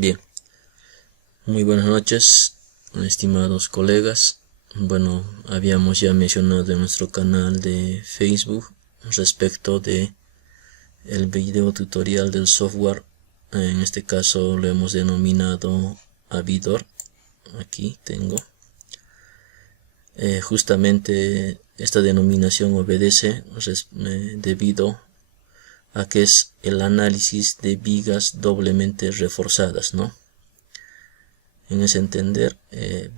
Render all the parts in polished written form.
Bien, muy buenas noches, estimados colegas. Bueno, habíamos ya mencionado en nuestro canal de Facebook respecto de el video tutorial del software. En este caso lo hemos denominado Avidor. Aquí tengo. Justamente esta denominación obedece debido a que es el análisis de vigas doblemente reforzadas, ¿no? En ese entender,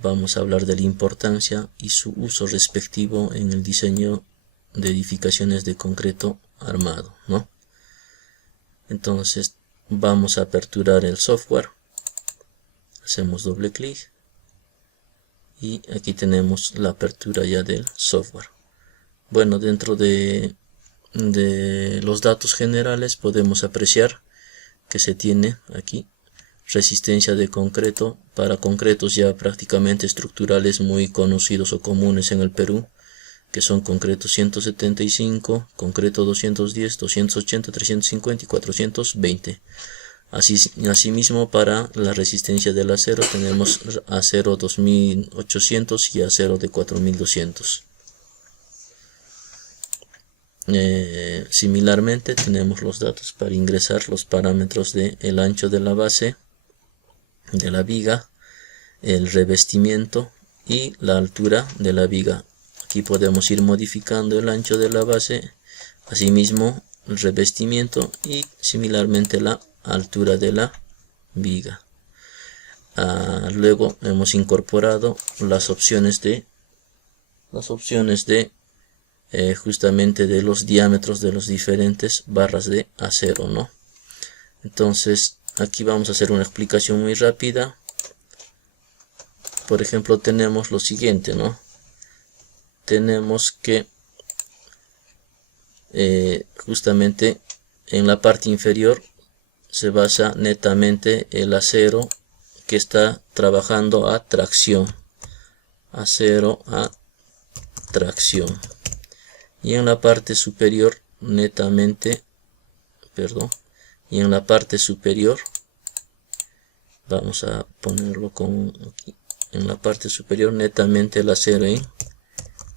vamos a hablar de la importancia y su uso respectivo en el diseño de edificaciones de concreto armado, ¿no? Entonces, vamos a aperturar el software. Hacemos doble clic. Y aquí tenemos la apertura ya del software. Bueno, dentro de los datos generales podemos apreciar que se tiene aquí resistencia de concreto para concretos ya prácticamente estructurales muy conocidos o comunes en el Perú, que son concreto 175, concreto 210, 280, 350 y 420. Asimismo, para la resistencia del acero tenemos acero 2800 y acero de 4200. Similarmente tenemos los datos para ingresar los parámetros de el ancho de la base de la viga, el revestimiento y la altura de la viga. Aquí podemos ir modificando el ancho de la base, asimismo el revestimiento y similarmente la altura de la viga. Luego hemos incorporado las opciones de justamente de los diámetros de las diferentes barras de acero, ¿no? Entonces aquí vamos a hacer una explicación muy rápida. Por ejemplo, tenemos lo siguiente, ¿no? Tenemos que justamente en la parte inferior se basa netamente el acero que está trabajando a tracción, acero a tracción, y en la parte superior y en la parte superior vamos a ponerlo con aquí, en la parte superior netamente el acero en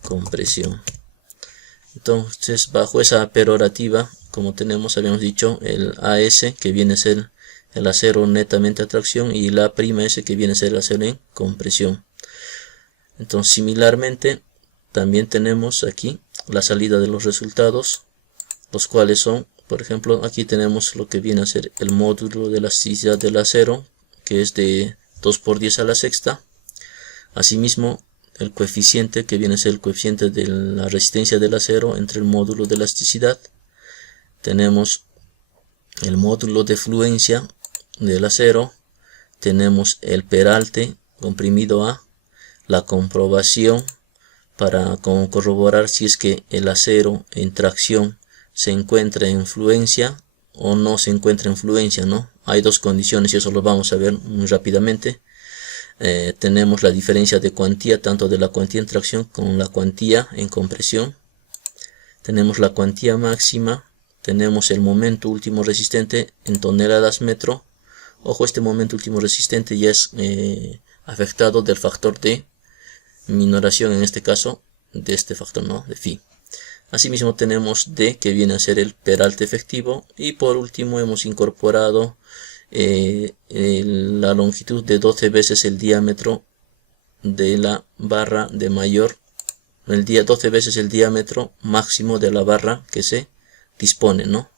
compresión. Entonces, bajo esa perorativa, como habíamos dicho, el AS que viene a ser el acero netamente a tracción y la ''S que viene a ser el acero en compresión. Entonces, similarmente, también tenemos aquí la salida de los resultados, los cuales son, por ejemplo, aquí tenemos lo que viene a ser el módulo de elasticidad del acero, que es de 2×10⁶. Asimismo, el coeficiente que viene a ser el coeficiente de la resistencia del acero entre el módulo de elasticidad. Tenemos el módulo de fluencia del acero. Tenemos el peralte comprimido a la comprobación para corroborar si es que el acero en tracción se encuentra en fluencia o no se encuentra en fluencia, ¿no? Hay dos condiciones y eso lo vamos a ver muy rápidamente. Tenemos la diferencia de cuantía, tanto de la cuantía en tracción como la cuantía en compresión. Tenemos la cuantía máxima, tenemos el momento último resistente en toneladas metro. Ojo, este momento último resistente ya es afectado del factor de minoración, en este caso de este factor, ¿no? De phi. Asimismo tenemos D, que viene a ser el peralte efectivo, y por último hemos incorporado la longitud de 12 veces el diámetro de la barra de mayor, 12 veces el diámetro máximo de la barra que se dispone, ¿no?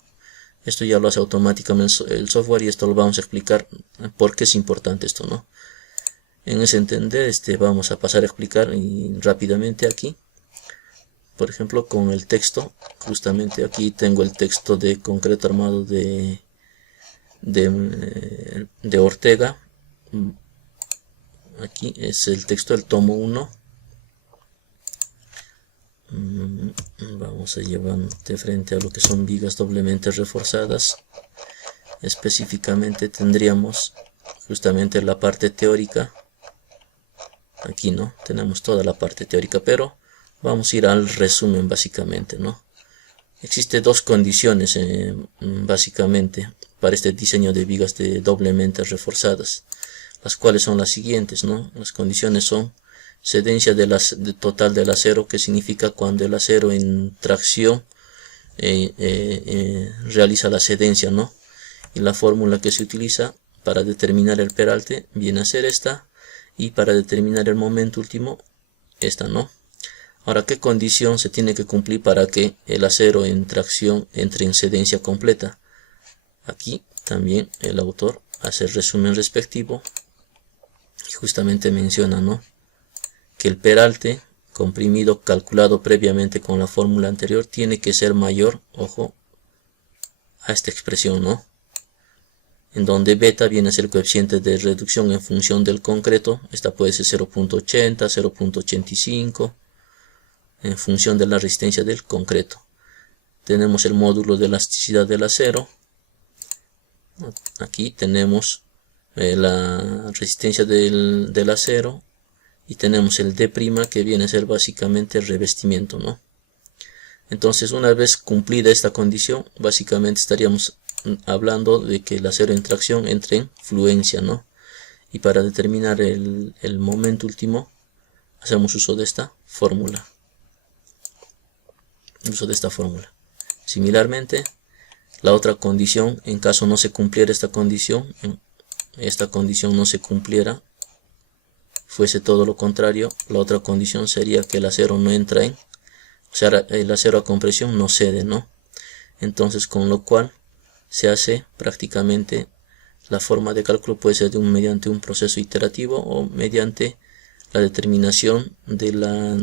Esto ya lo hace automáticamente el software y esto lo vamos a explicar por qué es importante esto, ¿no? En ese entender, vamos a pasar a explicar rápidamente aquí. Por ejemplo, con el texto, justamente aquí tengo el texto de concreto armado de Ortega. Aquí es el texto del tomo 1. Vamos a llevar de frente a lo que son vigas doblemente reforzadas. Específicamente tendríamos justamente la parte teórica. Aquí no tenemos toda la parte teórica, pero vamos a ir al resumen básicamente, ¿no? Existen dos condiciones básicamente para este diseño de vigas doblemente reforzadas, las cuales son las siguientes, ¿no? Las condiciones son cedencia total del acero, que significa cuando el acero en tracción realiza la cedencia, ¿no? Y la fórmula que se utiliza para determinar el peralte viene a ser esta, y para determinar el momento último esta, ¿no? Ahora, ¿qué condición se tiene que cumplir para que el acero en tracción entre en cedencia completa? Aquí también el autor hace el resumen respectivo y justamente menciona, ¿no?, que el peralte comprimido calculado previamente con la fórmula anterior tiene que ser mayor, ojo, a esta expresión, ¿no?, en donde beta viene a ser el coeficiente de reducción en función del concreto. Esta puede ser 0.80, 0.85, en función de la resistencia del concreto. Tenemos el módulo de elasticidad del acero. Aquí tenemos la resistencia del acero, y tenemos el D', que viene a ser básicamente el revestimiento, ¿no? Entonces, una vez cumplida esta condición, básicamente estaríamos hablando de que el acero en tracción entre en fluencia, ¿no? Y para determinar el momento último hacemos uso de esta fórmula. Similarmente, la otra condición, en caso no se cumpliera esta condición no se cumpliera, fuese todo lo contrario, la otra condición sería que el acero no entra o sea, el acero a compresión no cede, ¿no? Entonces, con lo cual se hace prácticamente la forma de cálculo puede ser mediante un proceso iterativo o mediante la determinación de la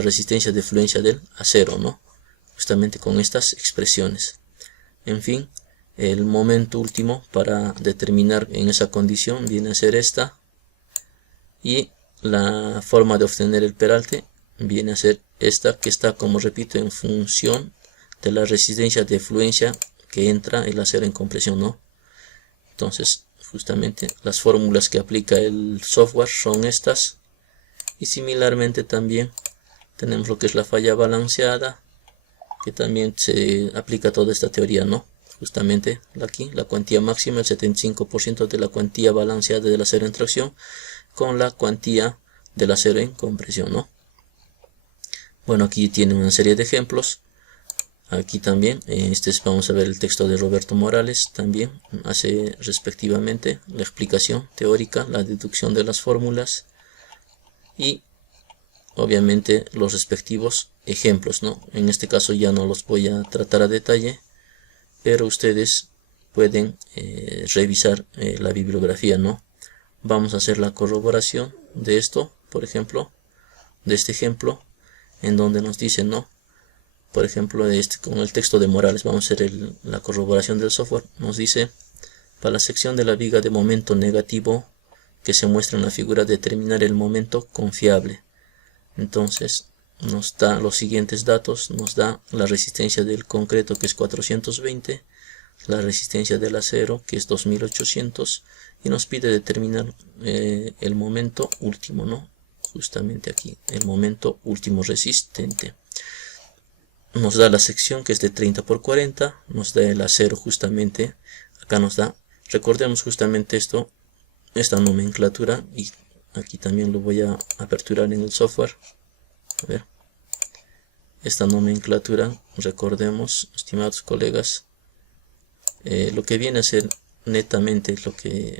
resistencia de fluencia del acero, ¿no? Justamente con estas expresiones. En fin, el momento último para determinar en esa condición viene a ser esta, y la forma de obtener el peralte viene a ser esta, que está, como repito, en función de la resistencia de fluencia que entra el acero en compresión, ¿no? Entonces, justamente las fórmulas que aplica el software son estas, y similarmente también tenemos lo que es la falla balanceada, que también se aplica toda esta teoría, ¿no? Justamente aquí la cuantía máxima, el 75% de la cuantía balanceada del acero en tracción con la cuantía del acero en compresión, ¿no? Bueno, aquí tienen una serie de ejemplos. Aquí también, vamos a ver el texto de Roberto Morales, también hace respectivamente la explicación teórica, la deducción de las fórmulas y obviamente los respectivos ejemplos, ¿no? En este caso ya no los voy a tratar a detalle, pero ustedes pueden revisar la bibliografía, ¿no? Vamos a hacer la corroboración de esto, por ejemplo, de este ejemplo, en donde nos dice, ¿no? Por ejemplo, con el texto de Morales, vamos a hacer la corroboración del software. Nos dice, para la sección de la viga de momento negativo que se muestra en la figura, determinar el momento confiable. Entonces, nos da los siguientes datos. Nos da la resistencia del concreto, que es 420, la resistencia del acero, que es 2800, y nos pide determinar el momento último, ¿no? Justamente aquí, el momento último resistente. Nos da la sección, que es de 30 por 40, nos da el acero justamente, acá nos da, recordemos justamente esta nomenclatura, y aquí también lo voy a aperturar en el software. A ver, esta nomenclatura, recordemos, estimados colegas, lo que viene a ser netamente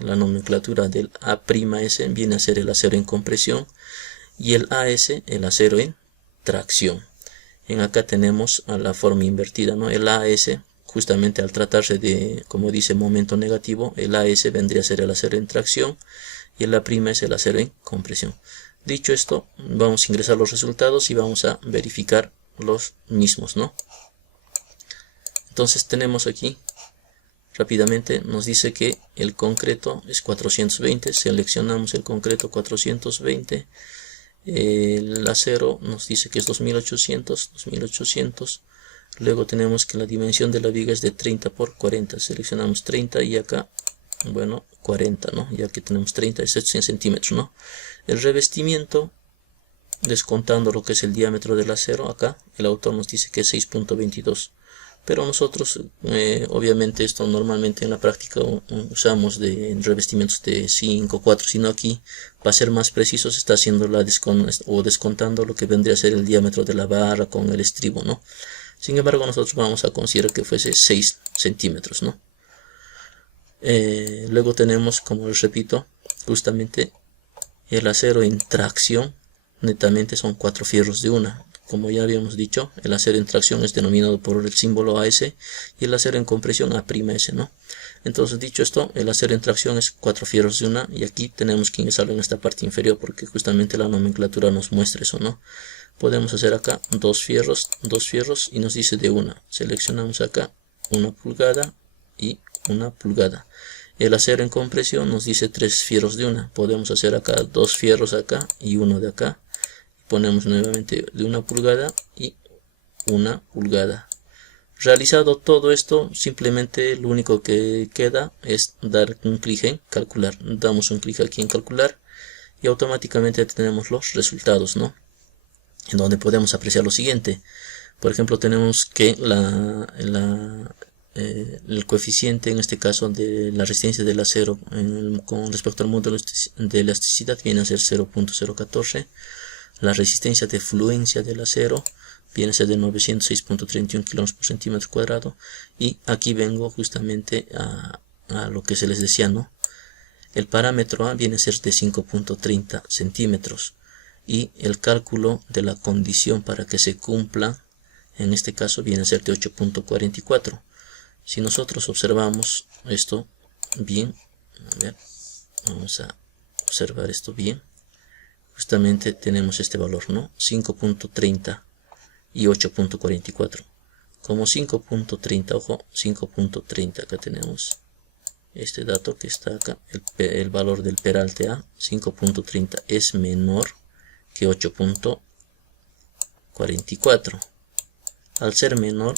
la nomenclatura del A'S viene a ser el acero en compresión, y el AS el acero en tracción. En acá tenemos a la forma invertida, ¿no? El AS, justamente al tratarse de, como dice, momento negativo, el AS vendría a ser el acero en tracción y el A' es el acero en compresión. Dicho esto, vamos a ingresar los resultados y vamos a verificar los mismos, ¿no? Entonces tenemos aquí, rápidamente nos dice que el concreto es 420, seleccionamos el concreto 420, el acero nos dice que es 2800, luego tenemos que la dimensión de la viga es de 30 por 40, seleccionamos 30 y acá, bueno, 40, ¿no? Ya que tenemos 30 es 100 centímetros, ¿no? El revestimiento, descontando lo que es el diámetro del acero, acá el autor nos dice que es 6.22. pero nosotros obviamente esto normalmente en la práctica usamos de revestimientos de 5, 4, sino aquí para ser más preciso se está haciendo descontando lo que vendría a ser el diámetro de la barra con el estribo, ¿no? Sin embargo, nosotros vamos a considerar que fuese 6 centímetros, ¿no? Luego tenemos, como les repito, justamente el acero en tracción, netamente son 4 fierros de una. Como ya habíamos dicho, el acero en tracción es denominado por el símbolo AS y el acero en compresión A'S, ¿no? Entonces, dicho esto, el acero en tracción es 4 fierros de una, y aquí tenemos que ingresarlo en esta parte inferior porque justamente la nomenclatura nos muestra eso, ¿no? Podemos hacer acá 2 fierros y nos dice de una. Seleccionamos acá 1 pulgada y 1 pulgada. El acero en compresión nos dice 3 fierros de una. Podemos hacer acá 2 fierros acá y uno de acá. Ponemos nuevamente de 1 pulgada y 1 pulgada. Realizado todo esto, simplemente lo único que queda es dar un clic en calcular. Damos un clic aquí en calcular y automáticamente tenemos los resultados, ¿no? En donde podemos apreciar lo siguiente. Por ejemplo, tenemos que el coeficiente en este caso de la resistencia del acero con respecto al módulo de elasticidad viene a ser 0.014. La resistencia de fluencia del acero viene a ser de 906.31 kg por centímetro cuadrado. Y aquí vengo justamente a lo que se les decía, ¿no? El parámetro A viene a ser de 5.30 centímetros. Y el cálculo de la condición para que se cumpla, en este caso viene a ser de 8.44. Si nosotros observamos esto bien, a ver, vamos a observar esto bien, justamente tenemos este valor, ¿no? 5.30 y 8.44. Como 5.30, ojo, 5.30, acá tenemos este dato que está acá, el valor del peralte A, 5.30 es menor que 8.44. Al ser menor,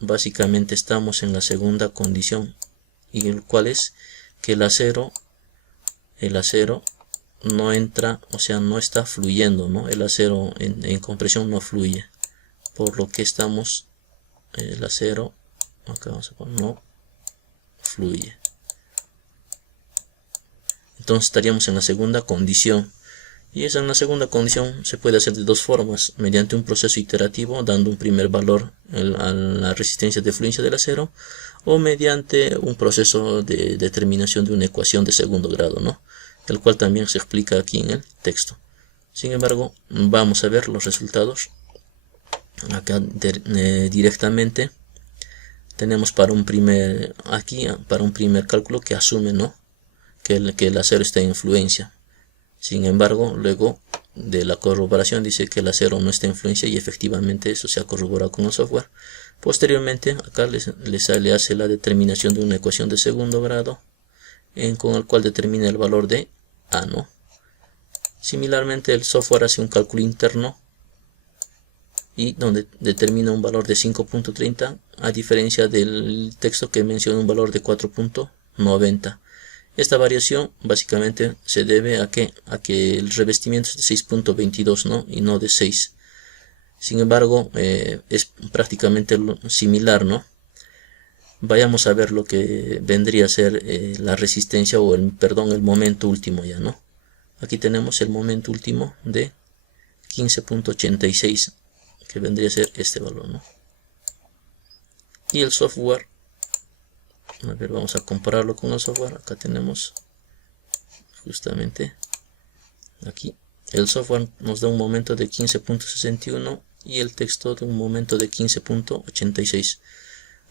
básicamente estamos en la segunda condición, y el cual es que el acero no entra, o sea, no está fluyendo, ¿no? El acero en compresión no fluye, por lo que estamos, el acero, acá vamos a poner, no fluye. Entonces estaríamos en la segunda condición. Y esa en la segunda condición se puede hacer de dos formas: mediante un proceso iterativo dando un primer valor a la resistencia de fluencia del acero, o mediante un proceso de determinación de una ecuación de segundo grado, ¿no? El cual también se explica aquí en el texto. Sin embargo, vamos a ver los resultados. Acá directamente tenemos para un primer cálculo que asume, ¿no?, que el acero está en fluencia. Sin embargo, luego de la corroboración dice que el acero no está en fluencia, y efectivamente eso se ha corroborado con el software. Posteriormente, acá le hace la determinación de una ecuación de segundo grado con el cual determina el valor de A, ¿no? Similarmente, el software hace un cálculo interno y donde determina un valor de 5.30, a diferencia del texto que menciona un valor de 4.90. Esta variación básicamente se debe a que el revestimiento es de 6.22, ¿no?, y no de 6. Sin embargo, es prácticamente similar, ¿no? Vayamos a ver lo que vendría a ser la resistencia o el momento último ya, ¿no? Aquí tenemos el momento último de 15.86, que vendría a ser este valor, ¿no? Y el software, a ver, vamos a compararlo con el software. Acá tenemos justamente aquí el software nos da un momento de 15.61 y el texto de un momento de 15.86.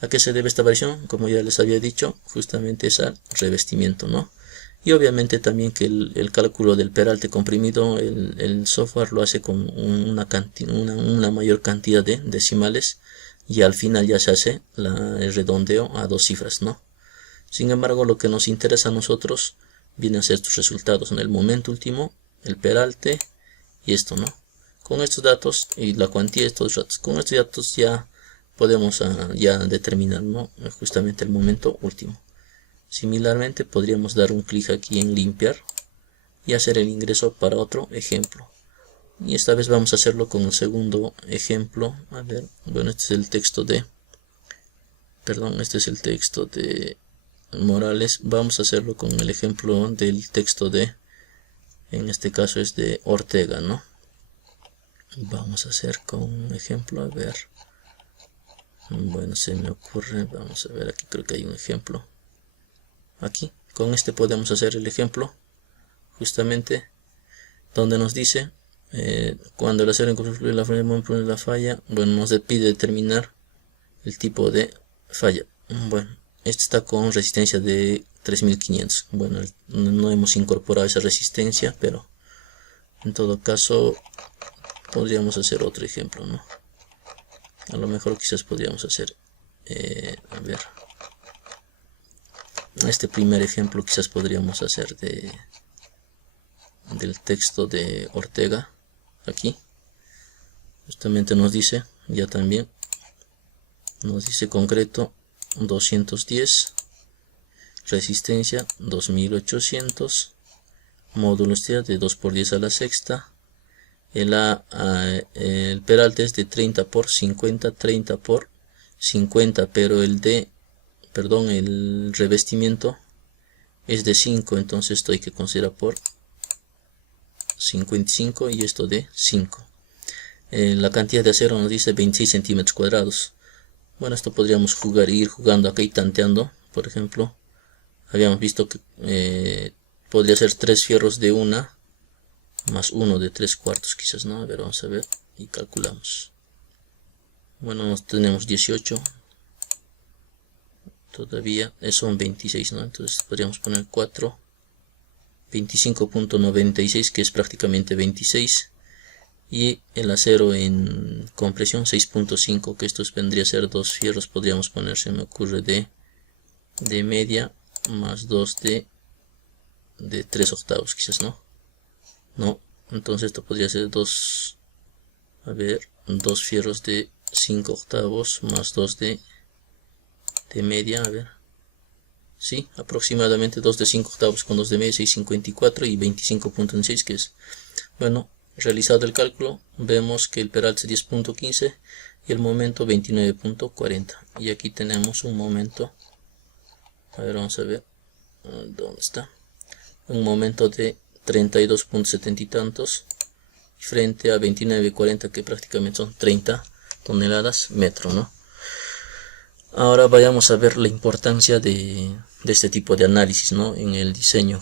¿A qué se debe esta variación? Como ya les había dicho, justamente es al revestimiento, ¿no? Y obviamente también que el cálculo del peralte comprimido, el software lo hace con una mayor cantidad de decimales, y al final ya se hace el redondeo a 2 cifras, ¿no? Sin embargo, lo que nos interesa a nosotros vienen a ser estos resultados, en el momento último, el peralte y esto, ¿no? Con estos datos y la cuantía de estos datos, con estos datos ya podemos ya determinar, ¿no?, justamente el momento último. Similarmente, podríamos dar un clic aquí en limpiar y hacer el ingreso para otro ejemplo. Y esta vez vamos a hacerlo con el segundo ejemplo. A ver, bueno, este es el texto de perdón, este es el texto de Morales. Vamos a hacerlo con el ejemplo del texto de, en este caso es de Ortega, ¿no? Vamos a hacer con un ejemplo, a ver. Bueno, se me ocurre, vamos a ver, aquí creo que hay un ejemplo. Aquí, con este podemos hacer el ejemplo, justamente, donde nos dice, cuando el acero incumple la falla, bueno, nos pide determinar el tipo de falla. Bueno, este está con resistencia de 3500. Bueno, no hemos incorporado esa resistencia, pero en todo caso podríamos hacer otro ejemplo, ¿no? A lo mejor quizás podríamos hacer, a ver, este primer ejemplo quizás podríamos hacer del texto de Ortega. Aquí justamente nos dice, ya también nos dice concreto 210, resistencia 2800, módulo de 2 por 10 a la sexta. El peralte es de 30 por 50, 30 por 50, pero el revestimiento es de 5, entonces esto hay que considerar por 55 y esto de 5. La cantidad de acero nos dice 26 centímetros cuadrados. Bueno, esto podríamos ir jugando acá y tanteando. Por ejemplo, habíamos visto que podría ser 3 fierros de 1 más 1 de 3/4 quizás, ¿no? A ver, vamos a ver y calculamos. Bueno, tenemos 18. Todavía son 26, ¿no? Entonces podríamos poner 4. 25.96, que es prácticamente 26. Y el acero en compresión 6.5, que estos vendría a ser 2 fierros, podríamos poner, se me ocurre, de media más 2 de 3/8 quizás, ¿no? No, entonces esto podría ser 2, a ver, 2 fierros de 5/8 más 2 de media, a ver, sí, aproximadamente 2 de 5/8 con 2 de media, 6.54 y 25.6, que es, bueno, realizado el cálculo, vemos que el peralte es 10.15 y el momento 29.40, y aquí tenemos un momento, a ver, vamos a ver, ¿dónde está? Un momento de 32.70 y tantos, frente a 29.40, que prácticamente son 30 toneladas metro, ¿no? Ahora vayamos a ver la importancia de este tipo de análisis, ¿no? En el diseño,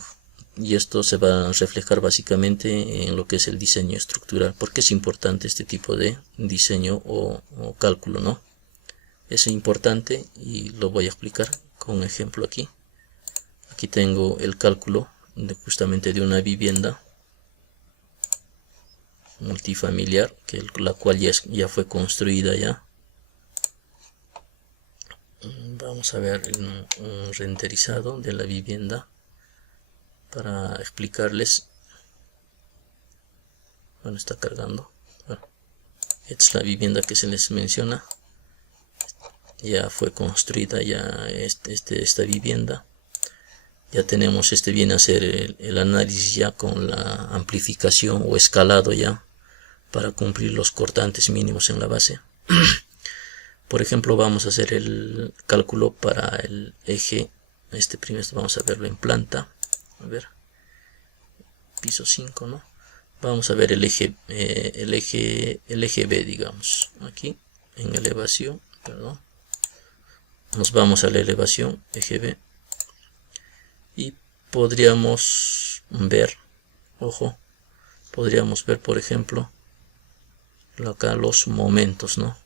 y esto se va a reflejar básicamente en lo que es el diseño estructural. ¿Por qué es importante este tipo de diseño o cálculo, ¿no? Es importante y lo voy a explicar con un ejemplo aquí. Aquí tengo el cálculo justamente de una vivienda multifamiliar, la cual ya fue construida ya. Vamos a ver un renderizado de la vivienda para explicarles. Bueno, está cargando. Bueno, esta es la vivienda que se les menciona. Ya fue construida ya esta vivienda. Ya tenemos, viene a ser el análisis ya con la amplificación o escalado ya para cumplir los cortantes mínimos en la base. Por ejemplo, vamos a hacer el cálculo para el eje, primero vamos a verlo en planta, a ver, piso 5, ¿no? Vamos a ver el eje B, digamos, aquí en elevación, perdón, nos vamos a la elevación, eje B, y podríamos ver, ojo, podríamos ver, por ejemplo, acá los momentos, ¿no?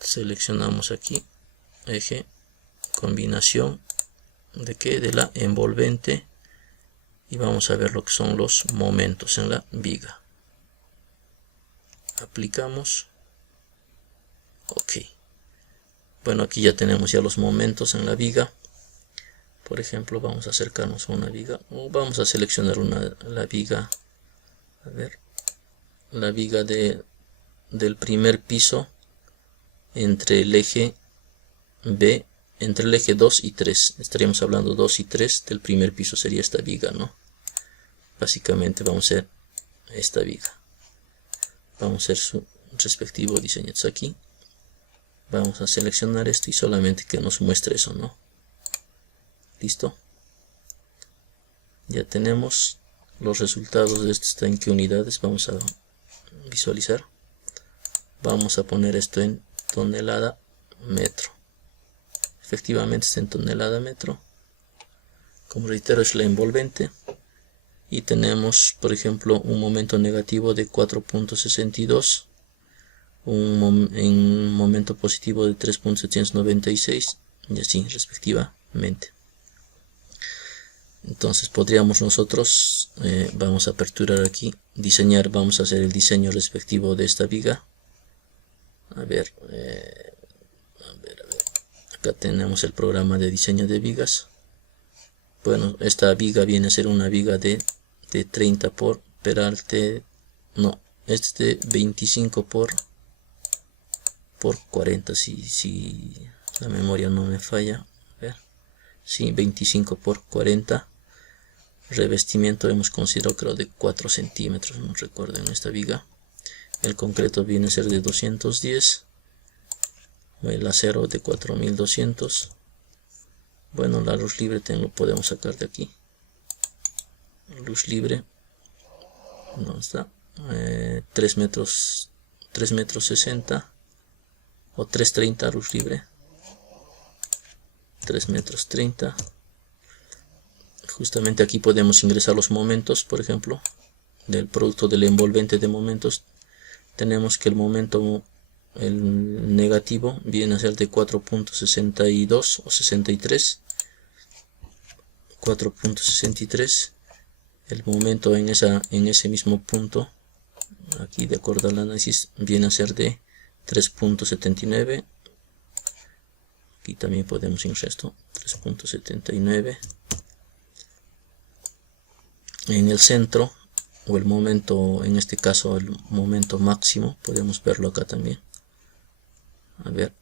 Seleccionamos aquí eje, combinación de la envolvente, y vamos a ver lo que son los momentos en la viga. Aplicamos, ok. Bueno, aquí ya tenemos ya los momentos en la viga. Por ejemplo, vamos a acercarnos a una viga, o vamos a seleccionar la viga, a ver, la viga del primer piso entre el eje B, entre el eje 2 y 3, estaríamos hablando 2 y 3 del primer piso, sería esta viga, ¿no? Básicamente vamos a hacer esta viga, vamos a hacer su respectivo diseño. Entonces aquí Vamos a seleccionar esto y solamente que nos muestre eso, ¿no? Listo. Ya tenemos los resultados de esto. Está en qué unidades. Vamos a visualizar. Vamos a poner esto en tonelada metro. Efectivamente está en tonelada metro. Como reitero, es la envolvente. Y tenemos, por ejemplo, un momento negativo de 4.62. Un momento positivo de 3.796 y así respectivamente. Entonces podríamos nosotros, vamos a aperturar aquí, diseñar, vamos a hacer el diseño respectivo de esta viga. A ver, acá tenemos el programa de diseño de vigas. Bueno, esta viga viene a ser una viga de 30 por peralte, no, este de 25 por 40, si la memoria no me falla. A ver, sí, 25 por 40. Revestimiento hemos considerado, creo, de 4 centímetros, no recuerdo, en esta viga. El concreto viene a ser de 210. El acero de 4200. Bueno, la luz libre lo podemos sacar de aquí. Luz libre, ¿dónde está? 3 metros 60 o 330 luz libre. 3 metros 30. Justamente aquí podemos ingresar los momentos, por ejemplo, del producto del envolvente de momentos. Tenemos que el momento, el negativo, viene a ser de 4.62 o 63. 4.63. El momento en ese mismo punto, aquí de acuerdo al análisis, viene a ser de 3.79. Aquí también podemos ingresar esto, 3.79. En el centro, o el momento, en este caso el momento máximo, podemos verlo acá también. A ver,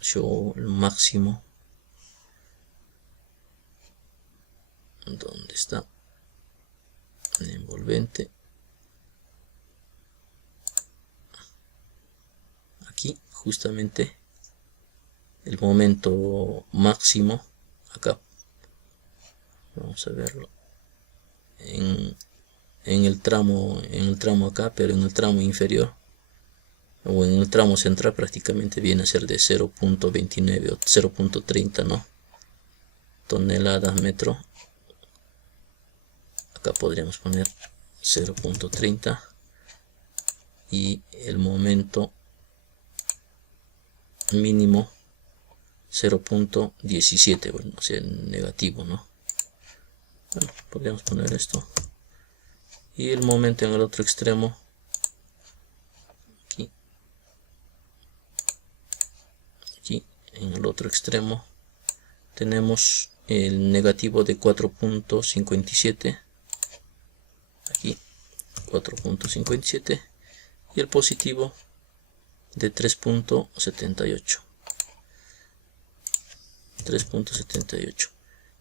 show el máximo. ¿Dónde está? El envolvente. Aquí, justamente, el momento máximo, acá. Vamos a verlo. En el tramo acá, pero en el tramo inferior o en el tramo central prácticamente viene a ser de 0.29 o 0.30, ¿no? Toneladas metro. Acá podríamos poner 0.30 y el momento mínimo 0.17, bueno, o sea, negativo, ¿no? Bueno, podríamos poner esto. Y el momento en el otro extremo, aquí en el otro extremo tenemos el negativo de 4.57, aquí 4.57, y el positivo de 3.78.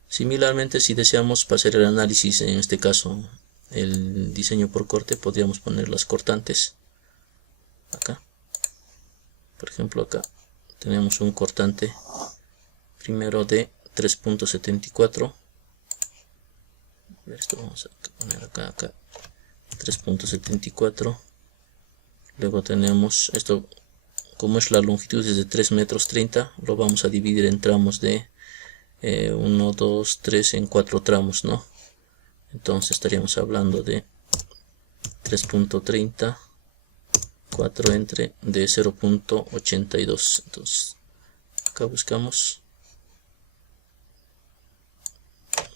Similarmente, si deseamos pasar el análisis, en este caso el diseño por corte, podríamos poner las cortantes acá. Por ejemplo, acá tenemos un cortante primero de 3.74. Esto vamos a poner acá 3.74. luego tenemos esto, como es la longitud es de 3 metros 30, lo vamos a dividir en tramos de 1, 2, 3, en 4 tramos, ¿no? Entonces estaríamos hablando de 3.30, 4 entre de 0.82. Entonces acá buscamos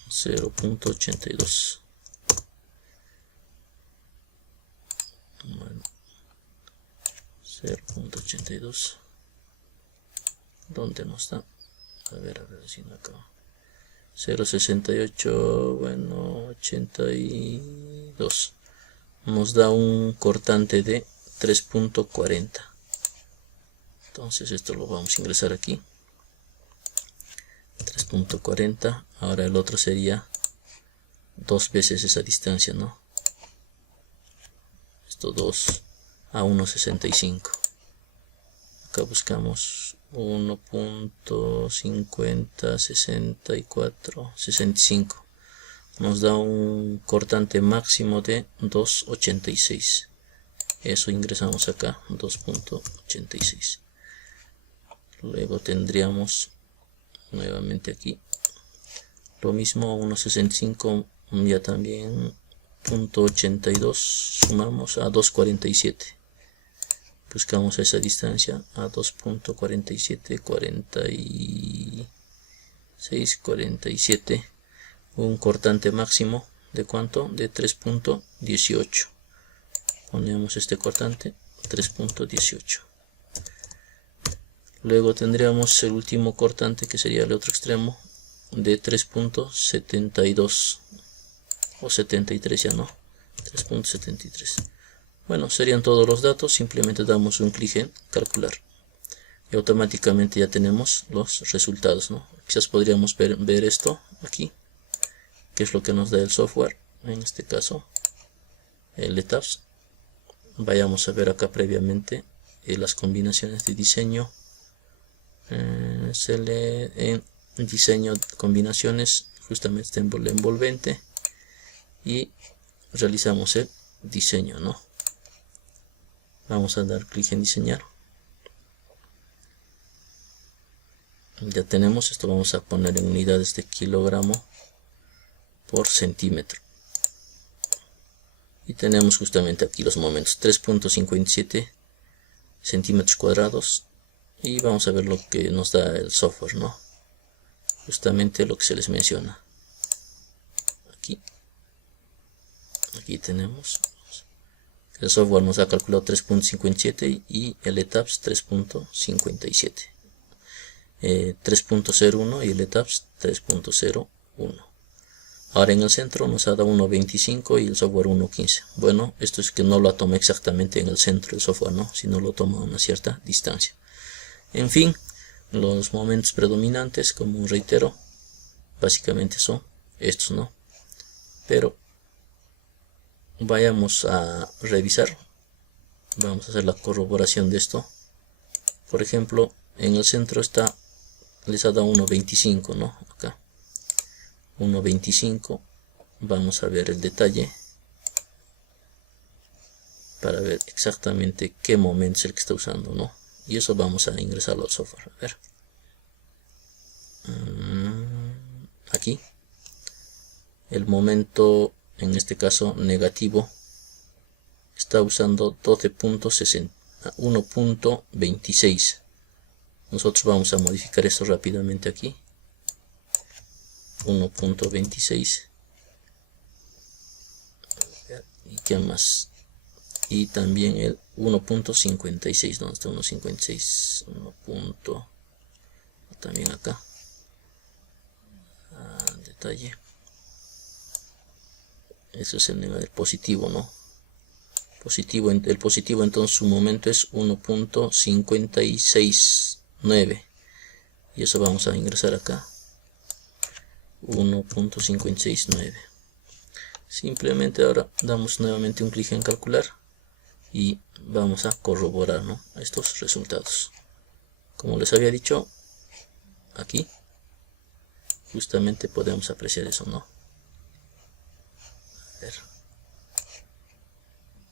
0.82. Bueno, 0.82. ¿Dónde no está? A ver si no acaba. 0.68, bueno, 82. Nos da un cortante de 3.40. Entonces esto lo vamos a ingresar aquí. 3.40. Ahora el otro sería 2 veces esa distancia, ¿no? Esto 2 a 1.65. acá buscamos 1.506465, nos da un cortante máximo de 2.86. Eso ingresamos acá, 2.86. Luego tendríamos nuevamente aquí lo mismo, 1.65, ya también 0.82, sumamos a 2.47. Buscamos esa distancia a 2.47, 46, 47. Un cortante máximo de ¿cuánto? De 3.18. Ponemos este cortante 3.18. Luego tendríamos el último cortante, que sería el otro extremo, de 3.72 o 73, ya no, 3.73. Bueno, serían todos los datos. Simplemente damos un clic en calcular y automáticamente ya tenemos los resultados, ¿no? Quizás podríamos ver esto aquí, que es lo que nos da el software, en este caso el LTAPS. Vayamos a ver acá previamente las combinaciones de diseño. Se lee en diseño combinaciones, justamente en el envolvente, y realizamos el diseño, ¿no? Vamos a dar clic en diseñar. Ya tenemos esto. Vamos a poner en unidades de kilogramo por centímetro. Y tenemos justamente aquí los momentos, 3.57 centímetros cuadrados. Y vamos a ver lo que nos da el software, ¿no? Justamente lo que se les menciona. Aquí tenemos. El software nos ha calculado 3.57 y el LTAPS 3.57. 3.01 y el LTAPS 3.01. Ahora en el centro nos ha dado 1.25 y el software 1.15. Bueno, esto es que no lo toma exactamente en el centro del software, ¿no? Sino lo toma a una cierta distancia. En fin, los momentos predominantes, como reitero, básicamente son estos, ¿no? Pero vayamos a revisar. Vamos a hacer la corroboración de esto. Por ejemplo, en el centro está, les ha dado 1.25, ¿no? Acá 1.25. Vamos a ver el detalle para ver exactamente qué momento es el que está usando, ¿no? Y eso vamos a ingresarlo al software. A ver, aquí el momento, en este caso negativo, está usando 1.26. Nosotros vamos a modificar esto rápidamente aquí. 1.26. ¿Y qué más? Y también el 1.56. ¿Dónde está 1.56? También acá. Detalle. Eso es el nivel positivo, ¿no? El positivo, entonces su momento es 1.569. Y eso vamos a ingresar acá. 1.569. Simplemente ahora damos nuevamente un clic en calcular y vamos a corroborar, ¿no?, estos resultados. Como les había dicho, aquí justamente podemos apreciar eso, ¿no?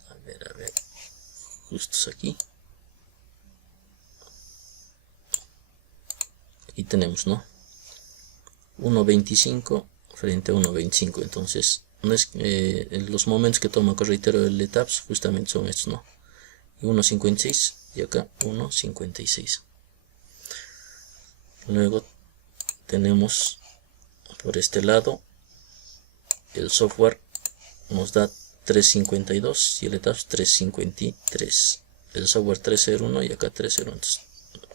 A ver, justos aquí tenemos, ¿no?, 1.25 frente a 1.25. entonces no es, los momentos que toma, reitero, el LTAPS justamente son estos, ¿no? 1.56 y acá 1.56. Luego tenemos por este lado el software nos da 3.52 y el LTAPS 3.53. El software 3.01 y acá 3.01. Entonces,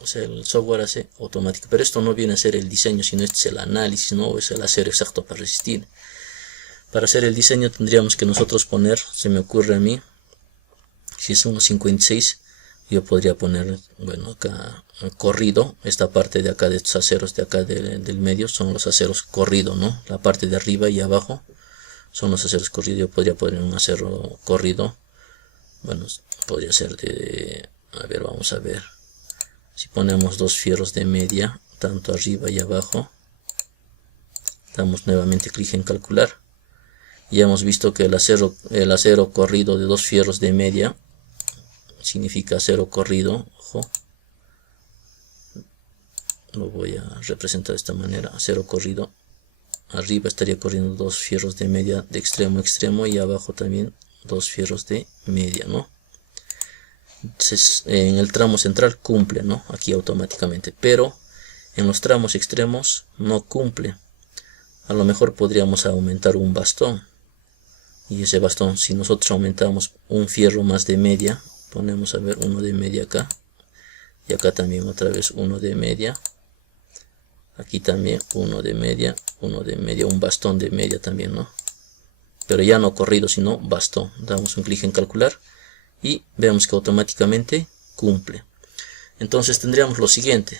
o sea, el software hace automático, pero esto no viene a ser el diseño, sino este es el análisis, no es el hacer exacto para resistir. Para hacer el diseño tendríamos que nosotros poner, se me ocurre a mí, si es 1.56, yo podría poner, bueno, acá corrido, esta parte de acá de estos aceros de acá del medio son los aceros corrido, ¿no? La parte de arriba y abajo son los aceros corridos. Yo podría poner un acero corrido, bueno, podría ser de, a ver, vamos a ver, Si ponemos dos fierros de media, tanto arriba y abajo, damos nuevamente clic en calcular. Ya hemos visto que el acero corrido de dos fierros de media significa acero corrido. Ojo, lo voy a representar de esta manera: acero corrido. Arriba estaría corriendo dos fierros de media de extremo a extremo, y abajo también dos fierros de media, ¿no? Entonces, en el tramo central cumple, ¿no? Aquí automáticamente, pero en los tramos extremos no cumple. A lo mejor podríamos aumentar un bastón, y ese bastón, si nosotros aumentamos un fierro más de media, ponemos a ver uno de media acá, y acá también otra vez uno de media, aquí también uno de media, un bastón de media también, ¿no? Pero ya no corrido, sino bastón. Damos un clic en calcular y vemos que automáticamente cumple. Entonces tendríamos lo siguiente,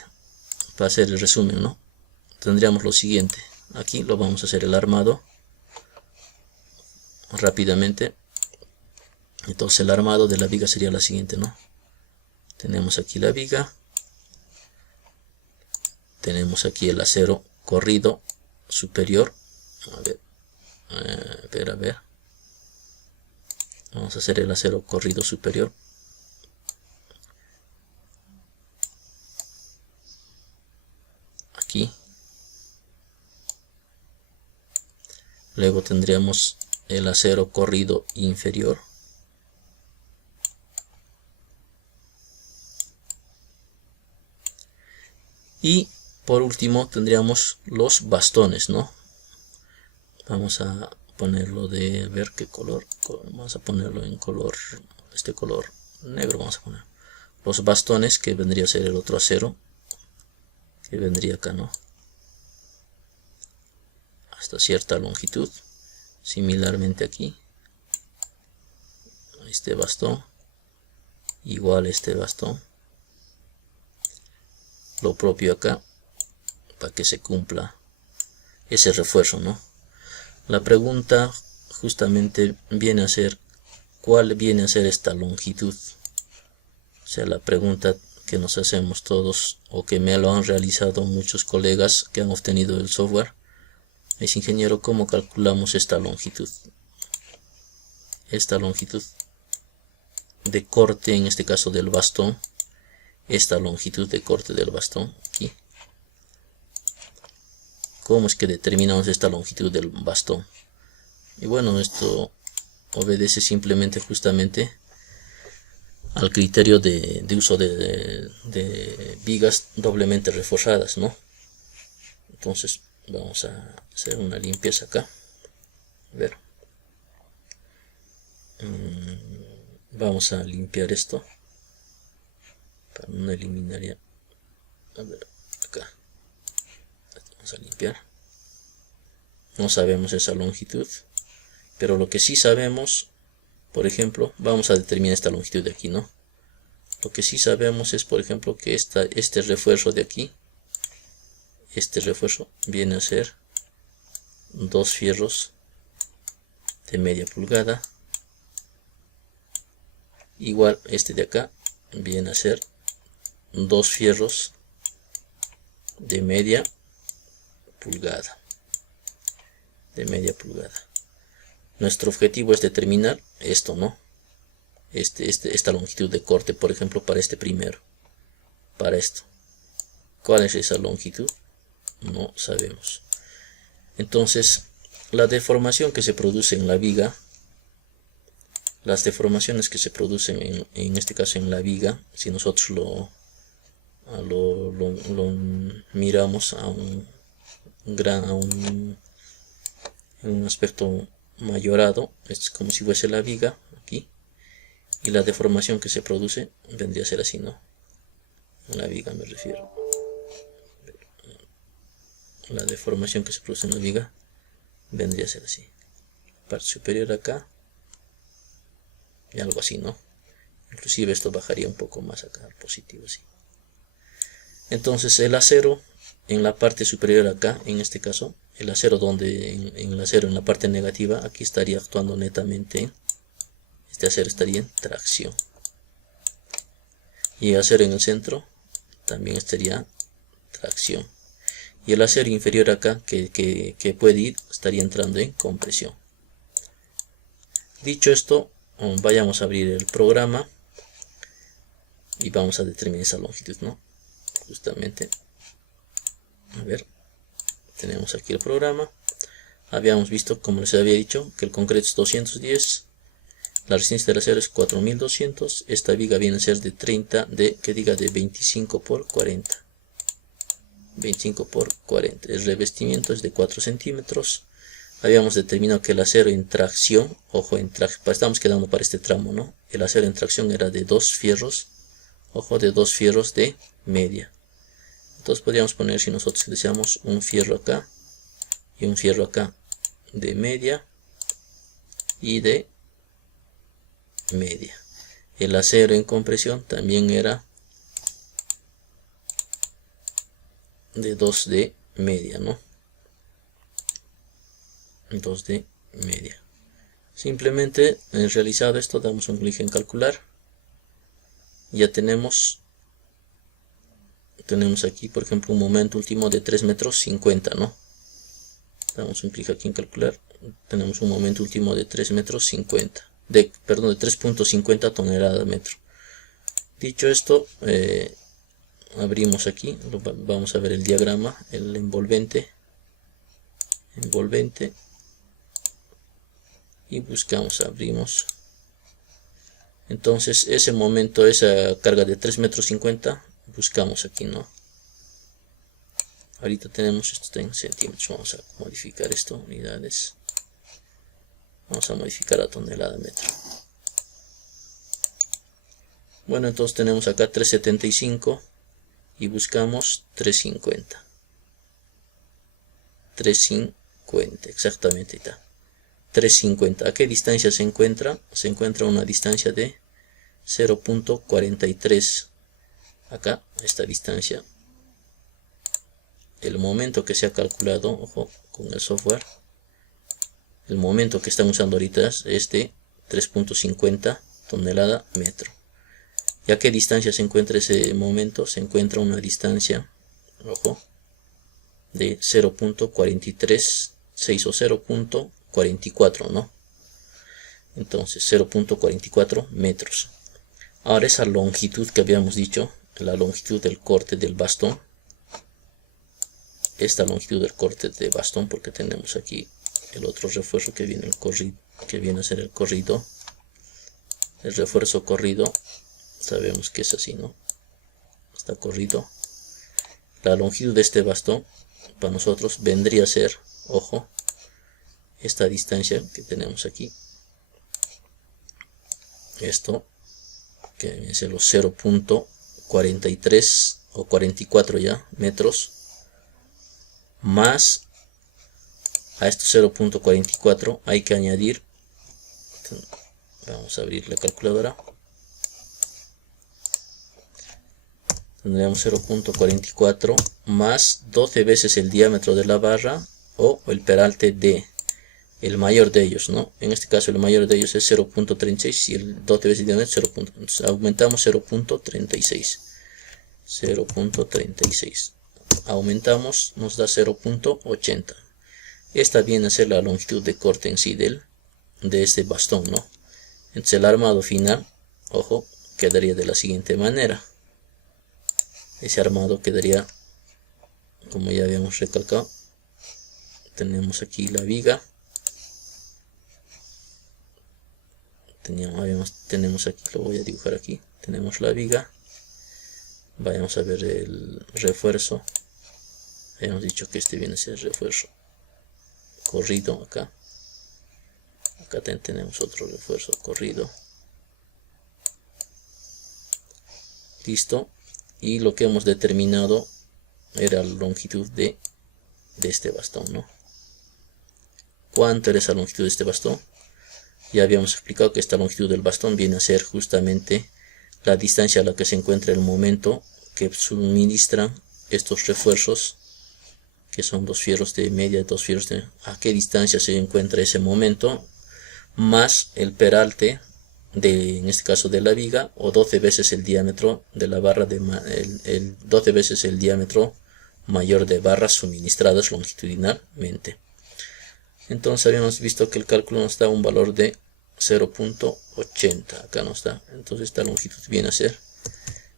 para hacer el resumen, ¿no? Tendríamos lo siguiente. Aquí lo vamos a hacer el armado rápidamente. Entonces el armado de la viga sería la siguiente, ¿no? Tenemos aquí la viga, tenemos aquí el acero corrido superior. A ver, vamos a hacer el acero corrido superior. Aquí. Luego tendríamos el acero corrido inferior. Y por último tendríamos los bastones, ¿no? Vamos a ponerlo de, a ver qué color, vamos a ponerlo en color, este color negro vamos a poner. Los bastones, que vendría a ser el otro acero, que vendría acá, ¿no? Hasta cierta longitud. Similarmente aquí, este bastón, igual este bastón. Lo propio acá, para que se cumpla ese refuerzo, ¿no? La pregunta justamente viene a ser, ¿cuál viene a ser esta longitud? O sea, la pregunta que nos hacemos todos, o que me lo han realizado muchos colegas que han obtenido el software, es: ingeniero, ¿cómo calculamos esta longitud? Esta longitud de corte, en este caso del bastón, esta longitud de corte del bastón aquí. ¿Cómo es que determinamos esta longitud del bastón? Y bueno, esto obedece simplemente justamente al criterio de uso de vigas doblemente reforzadas, ¿no? Entonces vamos a hacer una limpieza acá. A ver. Vamos a limpiar esto para no eliminar ya. A ver, acá. Vamos a limpiar. No sabemos esa longitud, pero lo que sí sabemos, por ejemplo, vamos a determinar esta longitud de aquí, ¿no? Lo que sí sabemos es, por ejemplo, que este refuerzo de aquí, este refuerzo viene a ser dos fierros de media pulgada. Igual este de acá viene a ser dos fierros de media pulgada. Nuestro objetivo es determinar esto, ¿no? Esta longitud de corte, por ejemplo, para este primero, para esto. ¿Cuál es esa longitud? No sabemos. Entonces, la deformación que se produce en la viga, las deformaciones que se producen en este caso en la viga, si nosotros lo miramos a un aspecto mayorado, es como si fuese la viga aquí, y la deformación que se produce vendría a ser así, ¿no? La viga me refiero. La deformación que se produce en la viga vendría a ser así. Parte superior acá y algo así, ¿no? Inclusive esto bajaría un poco más acá al positivo, así. Entonces el acero en la parte superior acá, en este caso, el acero donde en el acero en la parte negativa, aquí estaría actuando netamente, este acero estaría en tracción, y el acero en el centro también estaría tracción. Y el acero inferior acá que puede ir, estaría entrando en compresión. Dicho esto, vayamos a abrir el programa y vamos a determinar esa longitud, ¿no? Justamente, a ver, tenemos aquí el programa. Habíamos visto, como les había dicho, que el concreto es 210, la resistencia del acero es 4200, esta viga viene a ser de 30, de 25 por 40. 25 por 40, el revestimiento es de 4 centímetros. Habíamos determinado que el acero en tracción, ojo, estamos quedando para este tramo, ¿no? El acero en tracción era de 2 fierros, ojo, de 2 fierros de media. Entonces podríamos poner, si nosotros deseamos, un fierro acá y un fierro acá de media y de media. El acero en compresión también era de 2 de media, ¿no? 2 de media. Simplemente realizado esto, damos un clic en calcular. Ya tenemos aquí, por ejemplo, un momento último de 3 metros 50, ¿no? Damos un clic aquí en calcular. Tenemos un momento último de 3 metros 50. Perdón, de 3.50 toneladas metro. Dicho esto, abrimos aquí, vamos a ver el diagrama, el envolvente, y buscamos, abrimos. Entonces ese momento, esa carga de 3 metros 50, buscamos aquí, ¿no? Ahorita tenemos esto en centímetros, vamos a modificar esto, unidades, vamos a modificar a tonelada metro. Bueno, entonces tenemos acá 375 y buscamos 350. 350, exactamente está. 350. ¿A qué distancia se encuentra? Se encuentra a una distancia de 0.43. Acá, esta distancia. El momento que se ha calculado, ojo, con el software, el momento que están usando ahorita es de 3.50 tonelada metro. ¿Y a qué distancia se encuentra ese momento? Se encuentra a una distancia, ojo, de 0.436 o 0.44, ¿no? Entonces 0.44 metros. Ahora esa longitud que habíamos dicho, la longitud del corte del bastón, esta longitud del corte de bastón, porque tenemos aquí el otro refuerzo que viene, que viene a ser el corrido, el refuerzo corrido, sabemos que es así, ¿no? Está corrido. La longitud de este bastón para nosotros vendría a ser, ojo, esta distancia que tenemos aquí, esto que viene a ser los 0.43 o 44 ya metros, más a estos 0.44 hay que añadir, vamos a abrir la calculadora, tendríamos 0.44 más 12 veces el diámetro de la barra o el peralte de el mayor de ellos, ¿no? En este caso el mayor de ellos es 0.36 y el 12 veces el diámetro 0. Entonces aumentamos 0.36. 0.36. Aumentamos, nos da 0.80. Esta viene a ser la longitud de corte en sí de este bastón, ¿no? Entonces el armado final, ojo, quedaría de la siguiente manera. Ese armado quedaría, como ya habíamos recalcado, tenemos aquí la viga, tenemos aquí, lo voy a dibujar aquí, tenemos la viga, vayamos a ver el refuerzo, habíamos dicho que este viene a ser el refuerzo corrido acá también tenemos otro refuerzo corrido, listo, y lo que hemos determinado era la longitud de este bastón, ¿no? ¿Cuánto era esa longitud de este bastón? Ya habíamos explicado que esta longitud del bastón viene a ser justamente la distancia a la que se encuentra el momento que suministran estos refuerzos, que son 2 fierros de media, 2 fierros de... ¿A qué distancia se encuentra ese momento? Más el peralte en este caso de la viga, o 12 veces el diámetro de la barra, 12 veces el diámetro mayor de barras suministradas longitudinalmente. Entonces habíamos visto que el cálculo nos da un valor de 0.80, acá nos da, entonces esta longitud viene a ser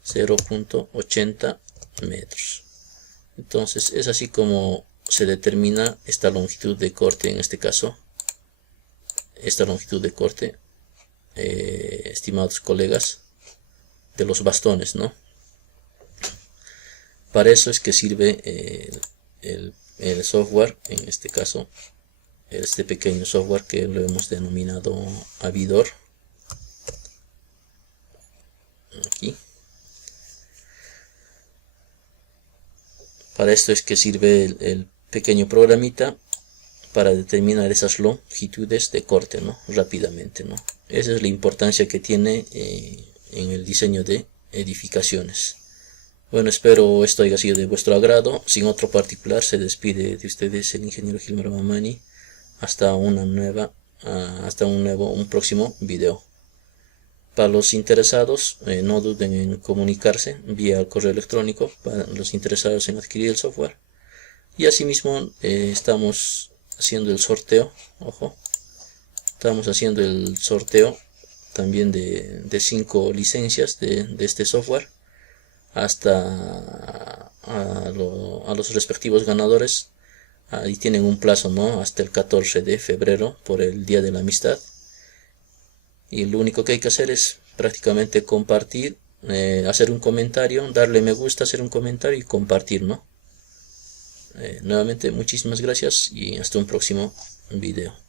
0.80 metros. Entonces es así como se determina esta longitud de corte, en este caso esta longitud de corte, estimados colegas, de los bastones, ¿no? Para eso es que sirve el software, en este caso este pequeño software que lo hemos denominado Avidor. Aquí. Para esto es que sirve el pequeño programita para determinar esas longitudes de corte, ¿no? Rápidamente, ¿no? Esa es la importancia que tiene en el diseño de edificaciones. Bueno, espero esto haya sido de vuestro agrado. Sin otro particular, se despide de ustedes el ingeniero Gilmar Mamani. Hasta un próximo video. Para los interesados, no duden en comunicarse vía el correo electrónico para los interesados en adquirir el software. Y asimismo estamos haciendo el sorteo, ojo, estamos haciendo el sorteo también de 5 licencias de este software hasta a los respectivos ganadores. Ahí tienen un plazo, ¿no? Hasta el 14 de febrero por el Día de la Amistad. Y lo único que hay que hacer es prácticamente compartir, hacer un comentario, darle me gusta, hacer un comentario y compartir, ¿no? Nuevamente muchísimas gracias y hasta un próximo video.